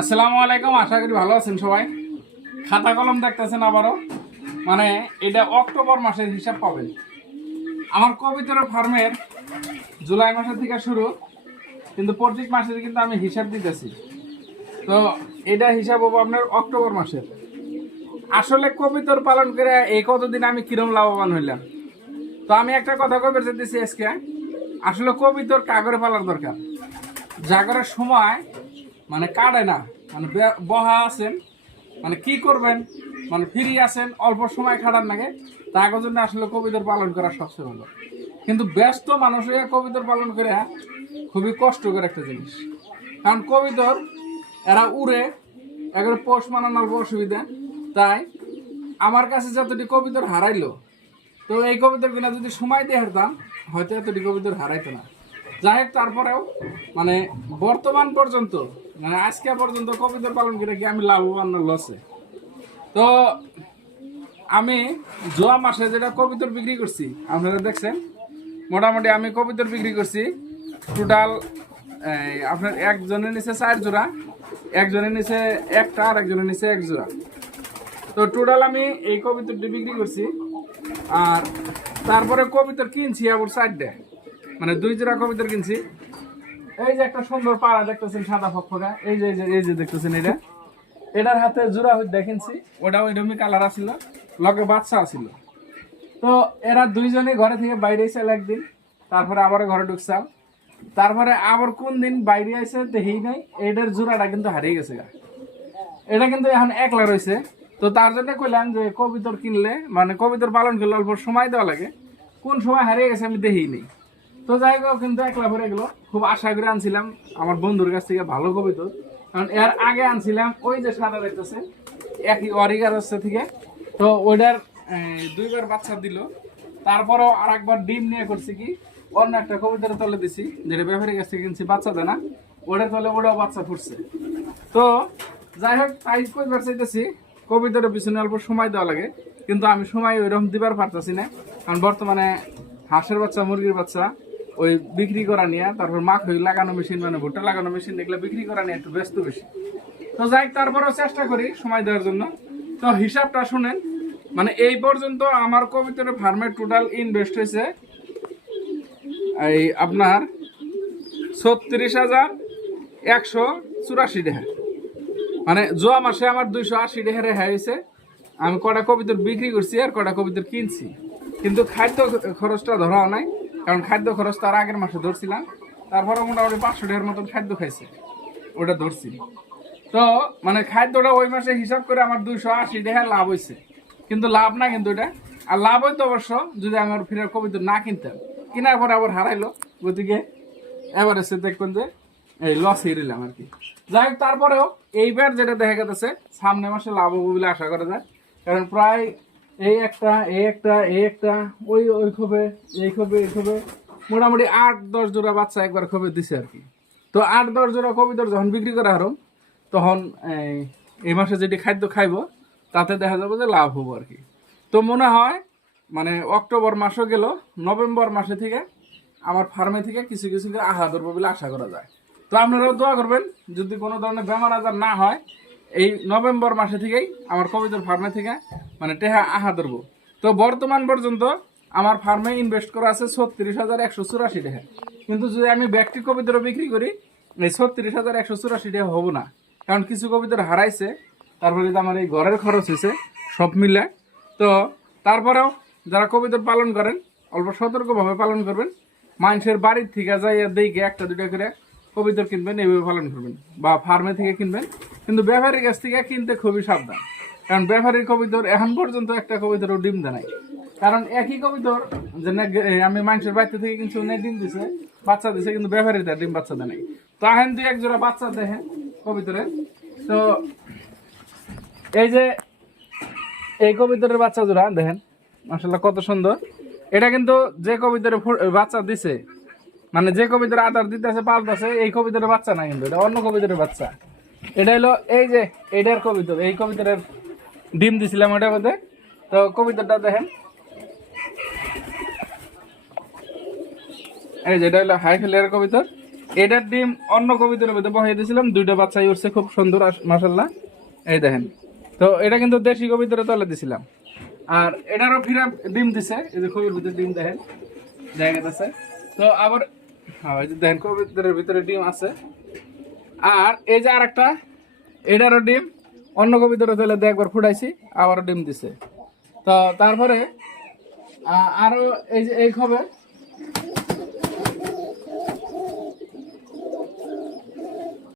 আসসালামু আলাইকুম, আশা করি ভালো আছেন সবাই। খাতা কলম দেখতেছেন আবারও। মানে এটা অক্টোবর মাসের হিসাব পাবেন। আমার কবিতর ফার্মের জুলাই মাসের থেকে শুরু, কিন্তু প্রত্যেক মাসের কিন্তু আমি হিসাব দিতেছি। তো এটা হিসাব হব আপনার অক্টোবর মাসের। আসলে কবিতর পালন করে এই কতদিন আমি কিরম লাভবান হইলাম? তো আমি একটা কথা কবে দিচ্ছি আজকে, আসলে কবিতর কাগরে পালার দরকার। জাগরের সময় মানে কাটে না। মানে বহা আছেন মানে কি করবেন? মানে ফ্রি আছেন, অল্প সময় খাটার নাগে। তার জন্য আসলে কবিতর পালন করা সবচেয়ে ভালো। কিন্তু ব্যস্ত মানুষ হয়ে কবিতর পালন করে খুবই কষ্টকর একটা জিনিস। কারণ কবিতর এরা উড়ে, একেবারে পোষ মানানোর অসুবিধা। তাই আমার কাছে যতটি কবিতর হারাইলো, তো এই কবিতার কিনা যদি সময় দিয়ে হারতাম হয়তো এতটি কবিতর হারাইতো না। যাই হোক, তারপরেও মানে বর্তমান পর্যন্ত মানে আজকে পর্যন্ত কবিতর পালন করে কি আমি লাভবান লসে তো, আমি জোয়া মাসে যেটা কবিতর বিক্রি করছি, আপনারা দেখছেন, মোটামুটি আমি কবিতর বিক্রি করছি টোটাল আপনার একজনের নিচে চার জোড়া, একজনের নিচে একটা, আর একজনের নিচে এক জোড়া। তো টোটাল আমি এই কবিতরটি বিক্রি করছি, আর তারপরে কবিতর কিনছি আবার চারটে। মানে দুই জোড়া কবিতর কিনছি। এই যে একটা সুন্দর পাড়া দেখতেছেন সাদা ফকফকা। এই যে এই যে দেখতেছেন এটা। এটার হাতে জোড়া হইতে কিনছি। ওটা ওইরকমই কালার আছিল, লগে বাচ্চা আছিল। তো এরা দুইজনে ঘরে থেকে বাইরে এসে একদিন, তারপরে আবার ঘরে ঢুকছাল তারপরে আবার কোন দিন বাইরে আইসে দেখেই নাই এটার জোড়াটা কিন্তু হারিয়ে গেছে এটা কিন্তু এখন একলা রয়েছে তো তার জন্য কইলাম যে কবিতর কিনলে মানে কবিতর পালন করলে অল্প সময় দেওয়া লাগে। কোন সময় হারিয়ে গেছে আমি দেখেই নেই। তো যাই হোক কিন্তু একলা ভরে গেলো। খুব আশা করে আনছিলাম আমার বন্ধুর কাছ থেকে ভালো কবিতর কারণ এর আগে আনছিলাম, ওই যে সাদা দেখতেছে, একই অরিগার হচ্ছে থেকে। তো ওইটার দুইবার বাচ্চা দিল। তারপরও আর একবার ডিম নিয়ে করছি কি, অন্য একটা কবিতার তলে দিছি, যেটা ব্যাপারীর কাছ থেকে কিনছি, বাচ্চা দেয় না। ওটার তলে ওটাও বাচ্চা ফুটছে। তো যাই হোক তাই কইবার চাইতেছি, কবিতার পিছনে অল্প সময় দেওয়া লাগে, কিন্তু আমি সময় ওইরকম দিবার পারতেছি না। কারণ বর্তমানে হাঁসের বাচ্চা, মুরগির বাচ্চা ওই বিক্রি করা নিয়ে, তারপর মাখই লাগানো মেশিন মানে ভুট্টা লাগানো মেশিন দেখলে বিক্রি করা নিয়ে একটু ব্যস্ত বেশি। তো যাই, তারপরেও চেষ্টা করি সময় দেওয়ার জন্য। তো হিসাবটা শুনেন মানে এই পর্যন্ত আমার কবিতার ফার্মের টোটাল ইনভেস্ট হয়েছে, এই আপনার ছত্রিশ হাজার একশো চুরাশি টাকা মানে জোয়া মাসে আমার দুইশো আশি টাকা রেহাই হয়েছে। আমি কটা কবিতর বিক্রি করছি আর কটা কবিতর কিনছি। কিন্তু খাদ্য খরচটা ধরাও নাই। কারণ খাদ্য খরচ তার আগের মাসে ধরছিলাম। তারপরে মোটামুটি পাঁচশো টাকার মতন খাদ্য খাইছে। ওটা ধরছি। তো মানে খাদ্যটা ওই মাসে হিসাব করে আমার দুইশো আশি টাকা লাভ হয়েছে কিন্তু লাভ না কিন্তু এটা আর লাভ হইতো অবশ্য যদি আমার ফিরে কবিতর না কিনতাম। কেনার পরে আবার হারাইলো। গতিকে এবার এসে দেখবেন যে এই লস হয়ে হিরিলাম আর কি। যাই হোক, তারপরেও এইবার যেটা দেখা গেছে, সামনে মাসে লাভ হবে বলে আশা করা যায়। কারণ প্রায় এই একটা এই একটা এই একটা, ওই ওই খোপে এই খোপে এই খোপে মোটামুটি আট, দশ জোড়া বাচ্চা একবার খোপে দিছে আর কি। তো আট, দশ জোড়া কবিতর যখন বিক্রি করা হারম তখন এই মাসে যেটি খাদ্য খাইবো, তাতে দেখা যাবে যে লাভ হব আর কি। তো মনে হয় মানে অক্টোবর মাসও গেল, নভেম্বর মাসে থেকে আমার ফার্মে থেকে কিছু কিছু করে আহা ধরবো বলে আশা করা যায়। তো আপনারাও দোয়া করবেন, যদি কোনো ধরনের বেমার আজার না হয়, এই নভেম্বর মাসে থেকেই আমার কবিতর ফার্মে থেকে মানে টেহা আহা ধরবো। তো বর্তমান পর্যন্ত আমার ফার্মে ইনভেস্ট করা আছে ছত্রিশ হাজার একশো চুরাশি টাকা কিন্তু যদি আমি ব্যক্তি কবিতরও বিক্রি করি, এই ছত্রিশ হাজার একশো চুরাশি টাকা হব না। কারণ কিছু কবিতর হারাইছে, তারপরে আমার এই ঘরের খরচ হয়েছে, সব মিলে। তো তারপরেও যারা কবিতর পালন করেন, অল্প সতর্কভাবে পালন করবেন। মানুষের বাড়ির থেকে যাই দেখে একটা দুটা করে কবিতর কিনবেন, এইভাবে পালন করবেন। বা ফার্মে থেকে কিনবেন। কিন্তু ব্যাপারীর কাছ থেকে কিনতে খুবই সাবধান। কারণ ব্যাপারীর কবিতর এখন পর্যন্ত একটা কবিতরও ডিম দেয় নাই। কারণ একই কবিতর যে আমি মানুষের বাড়িতে থেকে কিন্তু নে ডিম দিছে, বাচ্চা দিছে, কিন্তু ব্যাপারীর তার ডিম বাচ্চা দেয় নাই। তো এখন দুই এক জোড়া বাচ্চা দেখেন কবিতরের তো এই যে এই কবিতরের বাচ্চা জোড়া, দেখেন মাসাল্লাহ কত সুন্দর। এটা কিন্তু যে কবিতরে বাচ্চা দিছে মানে যে কবিতরে আদার দিতেছে পাল্টাছে এই কবিতরের বাচ্চা না কিন্তু, এটা অন্য কবিতরের বাচ্চা। এটা হলো এই যে, এটার কবিতর এই কবিতরের ডিম দিছিলাম ওটার মধ্যে। তো কবিতাটা দেখেন। এই যেটা হলো হাই ফেলিয়ার কবিতর এটার ডিম অন্য কবিতার মধ্যে বসাই দিয়েছিলাম দুইটা বাচ্চাই উঠছে খুব সুন্দর মাসাল্লাহ এই দেখেন। তো এটা কিন্তু দেশি কবিতারে তলে দিছিলাম। আর এটারও ফিরা ডিম দিছে। এই যে কবির ভিতরে ডিম, দেখেন। জায়গা আছে। তো আবার হ্যাঁ দেখেন, কবিতার ভিতরে ডিম আছে। আর এই যে আরেকটা, এটারও ডিম। অন্য কবিতরে তলে দিয়ে একবার ফুটাইছি, আবারও ডিম দিছে। তো তারপরে আরও আরও এই যে, এই খবর